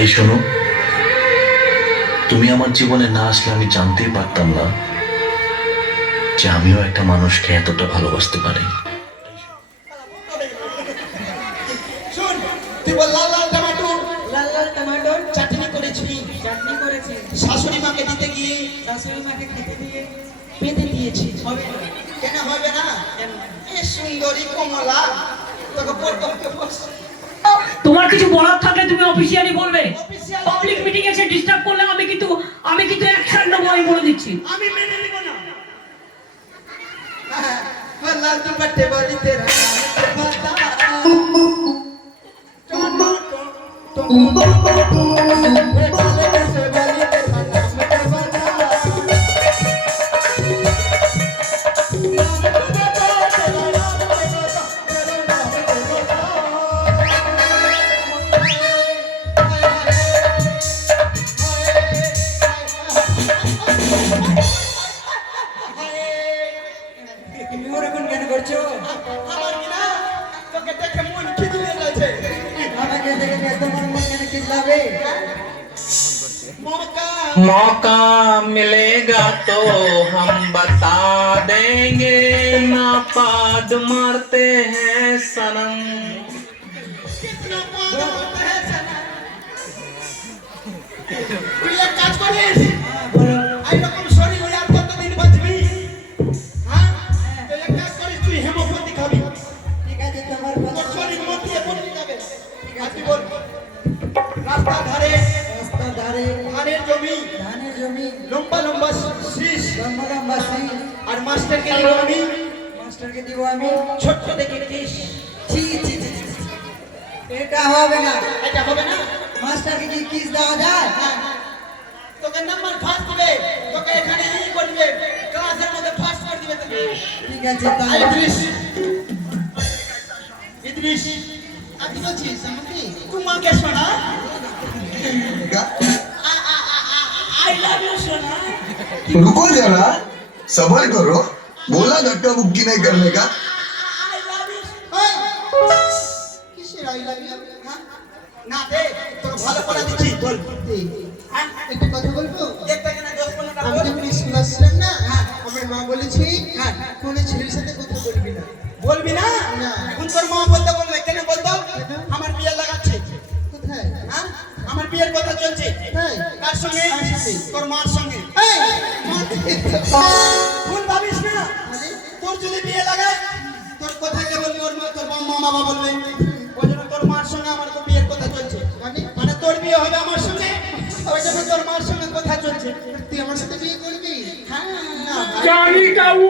এই শোনো, তুমি আমার জীবনে না আসলে আমি জানতেই পারতাম না যে আমিও একটা মানুষকে এতটা ভালোবাসতে পারি। শোন, তুই বল লাল লাল টমেটো, লাল লাল টমেটোর চাটনি করেছি, চাটনি করেছি, শাশুড়ি মাকে দিতে গিয়ে শাশুড়ি মাকে খেতে দিয়ে পেতে দিয়েছি। হবে না। কেন হবে না? কেন? এ সুন্দরী কমলা, তোকে পড়তে বস। তোমার কিছু বলার থাকলে তুমি অফিসিয়ালি বলবে। Officially পাবলিক মিটিং এসে ডিস্টার্ব করলে আমি কিন্তু অ্যাকশন নেবো, আমি বলে দিচ্ছি। আমি মেনে নিব না। হ্যাঁ, লাল দুপাট্টে বলি তেরা নাম কে বাতা। টমেটো, টমেটো, এ বালে সে বলি তেরা নাম কে বাতা। তুমি ওরকম কেন করছো? আমার কি না, তোকে দেখে মন খিদে গেছে। আমাকে দেখে তোমার মন কেন খিদলাবে? মৌকা मौका मिलेगा तो हम बता देंगे, नापाद मारते हैं सनम। कितना पागल होता है सना। তুই এক কাজ করিস, এইরকম শরীর হয়ে আর কতদিন বাঁচবি? হ্যাঁ, তুই এক কাজ করিস, তুই হেমোপ্যাথি খাবি, ঠিক আছে, তোমার তোর কথা। শরীর মতিয়ে পড়ে যাবে। আর তুই বল, রাস্তার ধারে রাস্তার ধারে ধানের জমি, ধানের জমি, লম্বা লম্বা শীষ, লম্বা লম্বা সিঁড়ি, আর মাস্টারকে দিব আমি মাস্টারকে দিব আমি। ছোট্ট দেখে দিস। ছি ছি ছি ছি, ছি। এটা হবে না। এটা হবে না। মাস্টারকে কি কিস দেওয়া যায়? হ্যাঁ, তোকে নাম্বার ফার্স্ট দিবে, তোকে এখানে ই করবে, ক্লাসের মধ্যে ফার্স্ট করে দিবে তোকে। ঠিক আছে, আই তাহলে ইদ্রিস, ইদ্রিস, আকি বলছিস আমাকে? তুই মাকে শোনা। আই লাভ ইউ শোনা। रुको जरा, सबर करो। बोला धक्का मुक्की नहीं करने का। I love you. কিসের আই লাভ ইউ? হ্যাঁ, না দে, তোকে ভালো করে দিচ্ছি, বল। হ্যাঁ, একটা কথা বলবো? দেখবে কিনা 10-15টা আমি বল। যখন স্কুল আসছিলাম না, হ্যাঁ। আমার মা বলেছে হ্যাঁ। কোনো ছেলের সাথে কথা বলবি না। বলবি না? না। এখন তোর মা বলতে বলবে, কেন বলতো? আমার বিয়ে লাগাচ্ছে। কোথায়? হ্যাঁ, আমার বিয়ের কথা চলছে। তাই? কার সঙ্গে? কার সাথে? তোর মার সঙ্গে। এই, মা থেকে ভুল ভাবিস না। মানে? তোর যদি বিয়ে লাগায়, তোর কথা কে বলবি? ওর মা, তোর মা বাবা বলবে। ওই জন্য তোর মার সঙ্গে আমার বিয়ের কথা চলছে। মানে তোর বিয়ে হবে আমার সঙ্গে, ওই জন্য তোর মার সঙ্গে কথা চলছে। তুই আমার সাথে বিয়ে করবি? হ্যাঁ, জানি কাবু